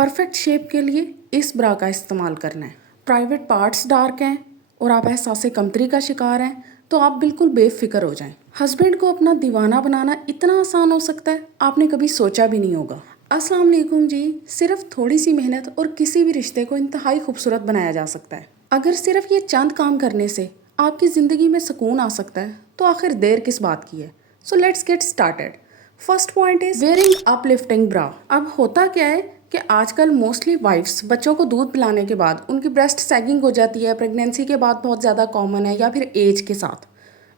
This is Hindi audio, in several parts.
परफेक्ट शेप के लिए इस ब्रा का इस्तेमाल करना है। प्राइवेट पार्ट्स डार्क हैं और आप एहसास कमतरी का शिकार हैं तो आप बिल्कुल बेफिक्र हो जाएं। हस्बैंड को अपना दीवाना बनाना इतना आसान हो सकता है, आपने कभी सोचा भी नहीं होगा। अस्सलाम वालेकुम जी। सिर्फ थोड़ी सी मेहनत और किसी भी रिश्ते को इंतहाई खूबसूरत बनाया जा सकता है। अगर सिर्फ ये चंद काम करने से आपकी ज़िंदगी में सुकून आ सकता है तो आखिर देर किस बात की है। So let's get started. First point is wearing uplifting bra. अब होता क्या है कि आजकल मोस्टली वाइफ्स बच्चों को दूध पिलाने के बाद उनकी ब्रेस्ट सैगिंग हो जाती है, प्रेगनेंसी के बाद बहुत ज़्यादा कॉमन है, या फिर एज के साथ।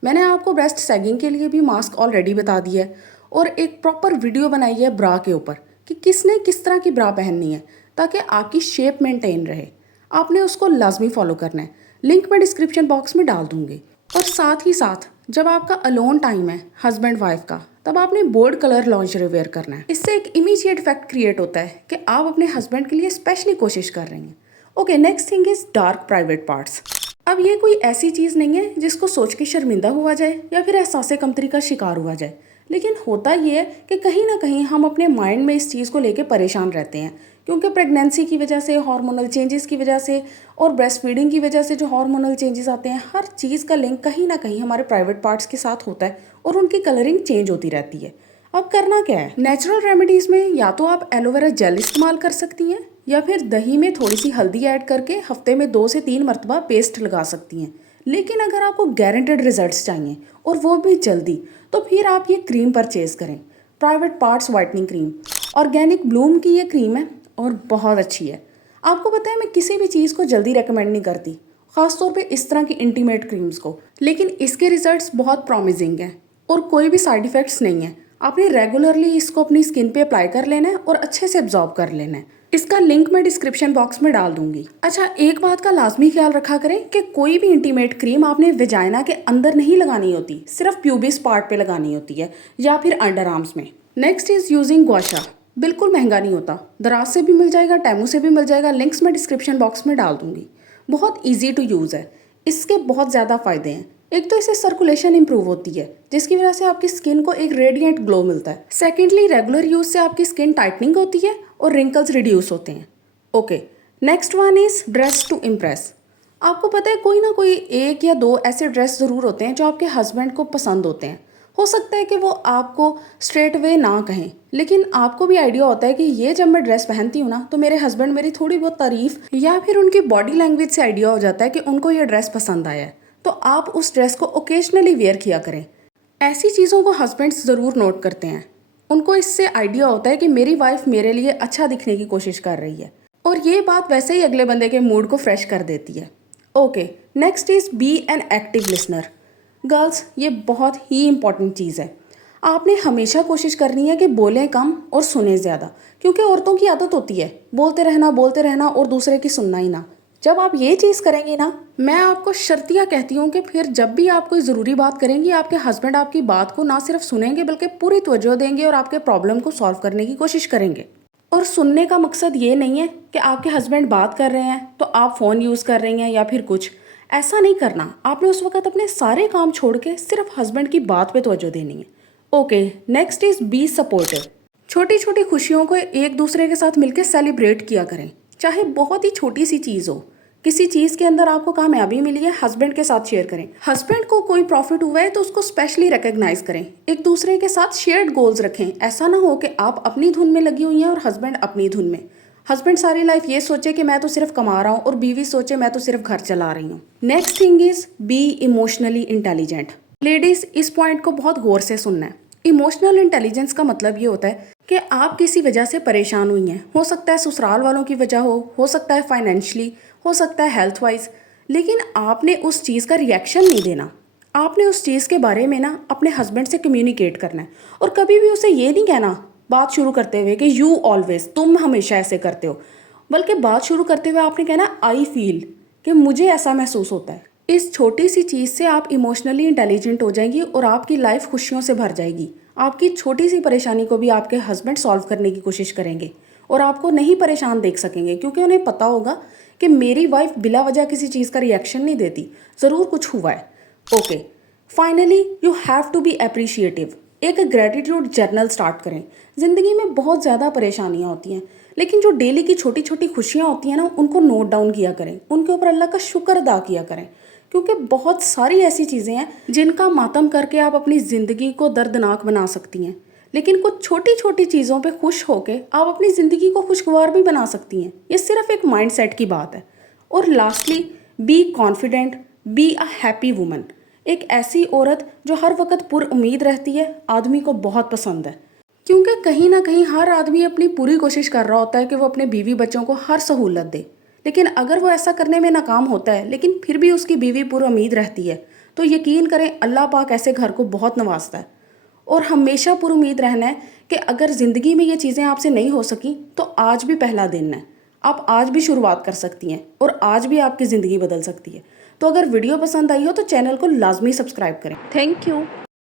मैंने आपको ब्रेस्ट सैगिंग के लिए भी मास्क ऑलरेडी बता दिया है और एक प्रॉपर वीडियो बनाई है ब्रा के ऊपर कि किसने किस तरह की ब्रा पहननी है ताकि आपकी शेप मेंटेन रहे। आपने उसको लाजमी फॉलो करना है। लिंक मैं डिस्क्रिप्शन बॉक्स में डाल दूंगी। और साथ ही साथ जब आपका अलोन टाइम है हस्बैंड वाइफ का, तब आपने बोल्ड कलर लॉन्जरी वेयर करना है। इससे एक इमीडिएट इफेक्ट क्रिएट होता है कि आप अपने हस्बैंड के लिए स्पेशली कोशिश कर रही हैं। Okay, next thing is dark private parts. अब ये कोई ऐसी चीज़ नहीं है जिसको सोच के शर्मिंदा हुआ जाए या फिर एहसास कमतरी का शिकार हुआ जाए, लेकिन होता ये है कि कहीं ना कहीं हम अपने माइंड में इस चीज़ को लेके परेशान रहते हैं, क्योंकि प्रेगनेंसी की वजह से, हार्मोनल चेंजेस की वजह से और ब्रेस्ट फीडिंग की वजह से जो हार्मोनल चेंजेस आते हैं, हर चीज़ का लिंक कहीं ना कहीं हमारे प्राइवेट पार्ट्स के साथ होता है और उनकी कलरिंग चेंज होती रहती है। अब करना क्या है? नेचुरल रेमेडीज़ में या तो आप एलोवेरा जेल इस्तेमाल कर सकती हैं या फिर दही में थोड़ी सी हल्दी ऐड करके हफ्ते में 2 से 3 मरतबा पेस्ट लगा सकती हैं। लेकिन अगर आपको गारंटेड रिजल्ट्स चाहिए और वो भी जल्दी, तो फिर आप ये क्रीम परचेज़ करें, private parts whitening cream. Organic Bloom की ये क्रीम है और बहुत अच्छी है। आपको पता है मैं किसी भी चीज़ को जल्दी रेकमेंड नहीं करती, ख़ासतौर पे इस तरह की इंटीमेट क्रीम्स को, लेकिन इसके रिजल्ट्स बहुत प्रॉमिजिंग हैं और कोई भी साइड इफ़ेक्ट्स नहीं है। आपने रेगुलरली इसको अपनी स्किन पे अप्लाई कर लेना है और अच्छे से एब्जॉर्ब कर लेना है। इसका लिंक मैं डिस्क्रिप्शन बॉक्स में डाल दूंगी। अच्छा, एक बात का लाजमी ख्याल रखा करें कि कोई भी इंटीमेट क्रीम आपने वेजाइना के अंदर नहीं लगानी होती, सिर्फ प्यूबिस पार्ट पे लगानी होती है या फिर अंडर आर्म्स में। Next is using gua sha. बिल्कुल महंगा नहीं होता, दराज से भी मिल जाएगा, टेमू से भी मिल जाएगा। लिंक्स मैं डिस्क्रिप्शन बॉक्स में डाल दूंगी। बहुत ईजी टू यूज़ है, इसके बहुत ज़्यादा फ़ायदे हैं। एक तो इससे सर्कुलेशन इंप्रूव होती है जिसकी वजह से आपकी स्किन को एक रेडिएंट ग्लो मिलता है। सेकेंडली, रेगुलर यूज से आपकी स्किन टाइटनिंग होती है और रिंकल्स रिड्यूस होते हैं। Okay, next one is dress to impress. आपको पता है कोई ना कोई 1 या 2 ऐसे ड्रेस ज़रूर होते हैं जो आपके हस्बैंड को पसंद होते हैं। हो सकता है कि वो आपको स्ट्रेट वे ना कहें, लेकिन आपको भी आइडिया होता है कि ये जब मैं ड्रेस पहनती हूँ ना तो मेरे हस्बैंड मेरी थोड़ी बहुत तारीफ या फिर उनकी बॉडी लैंग्वेज से आइडिया हो जाता है कि उनको ये ड्रेस पसंद आया है। तो आप उस ड्रेस को ओकेजनली वेयर किया करें। ऐसी चीज़ों को हस्बैंड्स ज़रूर नोट करते हैं। उनको इससे आइडिया होता है कि मेरी वाइफ मेरे लिए अच्छा दिखने की कोशिश कर रही है, और ये बात वैसे ही अगले बंदे के मूड को फ्रेश कर देती है। Okay, next is be an active listener. Girls, ये बहुत ही इंपॉर्टेंट चीज़ है। आपने हमेशा कोशिश करनी है कि बोलें कम और सुने ज़्यादा, क्योंकि औरतों की आदत होती है बोलते रहना और दूसरे की सुनना ही ना। जब आप ये चीज़ करेंगी ना, मैं आपको शर्तिया कहती हूँ कि फिर जब भी आप कोई ज़रूरी बात करेंगी, आपके हस्बैंड आपकी बात को ना सिर्फ सुनेंगे बल्कि पूरी तवज्जो देंगे और आपके प्रॉब्लम को सॉल्व करने की कोशिश करेंगे। और सुनने का मकसद ये नहीं है कि आपके हस्बैंड बात कर रहे हैं तो आप फ़ोन यूज़ कर रही हैं या फिर कुछ। ऐसा नहीं करना। आपने उस वक्त अपने सारे काम छोड़ के सिर्फ हस्बैंड की बात पे तवज्जो देनी है। Okay, next is be supportive. छोटी छोटी खुशियों को एक दूसरे के साथ मिलकर सेलिब्रेट किया करें, चाहे बहुत ही छोटी सी चीज़ हो। किसी चीज़ के अंदर आपको कामयाबी मिली है, हस्बैंड के साथ शेयर करें। हस्बैंड को कोई प्रॉफिट हुआ है तो उसको स्पेशली रिकग्नाइज करें। एक दूसरे के साथ शेयर्ड गोल्स रखें। ऐसा ना हो कि आप अपनी धुन में लगी हुई हैं और हस्बैंड अपनी धुन में। हस्बैंड सारी लाइफ ये सोचे कि मैं तो सिर्फ कमा रहा हूँ और बीवी सोचे मैं तो सिर्फ घर चला रही हूँ। Next thing is B emotionally intelligent. Ladies, इस पॉइंट को बहुत गौर से सुनना है। इमोशनल इंटेलिजेंस का मतलब ये होता है कि आप किसी वजह से परेशान हुई हैं। हो सकता है ससुराल वालों की वजह हो सकता है फाइनेंशियली, हो सकता है हेल्थ वाइज, लेकिन आपने उस चीज़ का रिएक्शन नहीं देना। आपने उस चीज़ के बारे में ना अपने हस्बैंड से कम्युनिकेट करना है और कभी भी उसे ये नहीं कहना बात शुरू करते हुए कि यू ऑलवेज, तुम हमेशा ऐसे करते हो, बल्कि बात शुरू करते हुए आपने कहना आई फील, कि मुझे ऐसा महसूस होता है। इस छोटी सी चीज़ से आप इमोशनली इंटेलिजेंट हो जाएंगी और आपकी लाइफ खुशियों से भर जाएगी। आपकी छोटी सी परेशानी को भी आपके हस्बैंड सॉल्व करने की कोशिश करेंगे और आपको नहीं परेशान देख सकेंगे, क्योंकि उन्हें पता होगा कि मेरी वाइफ बिला वजह किसी चीज़ का रिएक्शन नहीं देती, ज़रूर कुछ हुआ है। Okay, finally you have to be appreciative. एक ग्रेटिट्यूड जर्नल स्टार्ट करें। ज़िंदगी में बहुत ज़्यादा परेशानियाँ होती हैं, लेकिन जो डेली की छोटी छोटी खुशियाँ होती हैं ना, उनको नोट डाउन किया करें, उनके ऊपर अल्लाह का शुक्र अदा किया करें। क्योंकि बहुत सारी ऐसी चीज़ें हैं जिनका मातम करके आप अपनी ज़िंदगी को दर्दनाक बना सकती हैं, लेकिन कुछ छोटी छोटी चीज़ों पे खुश होके आप अपनी ज़िंदगी को खुशगवार भी बना सकती हैं। ये सिर्फ एक माइंडसेट की बात है। और lastly, be confident, be a happy woman. एक ऐसी औरत जो हर वक्त पुर उम्मीद रहती है, आदमी को बहुत पसंद है। क्योंकि कहीं ना कहीं हर आदमी अपनी पूरी कोशिश कर रहा होता है कि वो अपने बीवी बच्चों को हर सहूलत दे, लेकिन अगर वो ऐसा करने में नाकाम होता है लेकिन फिर भी उसकी बीवी पूरी उम्मीद रहती है, तो यकीन करें अल्लाह पाक ऐसे घर को बहुत नवाजता है। और हमेशा पुर उम्मीद रहना है कि अगर ज़िंदगी में ये चीज़ें आपसे नहीं हो सकी तो आज भी पहला दिन है। आप आज भी शुरुआत कर सकती हैं और आज भी आपकी ज़िंदगी बदल सकती है। तो अगर वीडियो पसंद आई हो तो चैनल को लाजमी सब्सक्राइब करें। Thank you.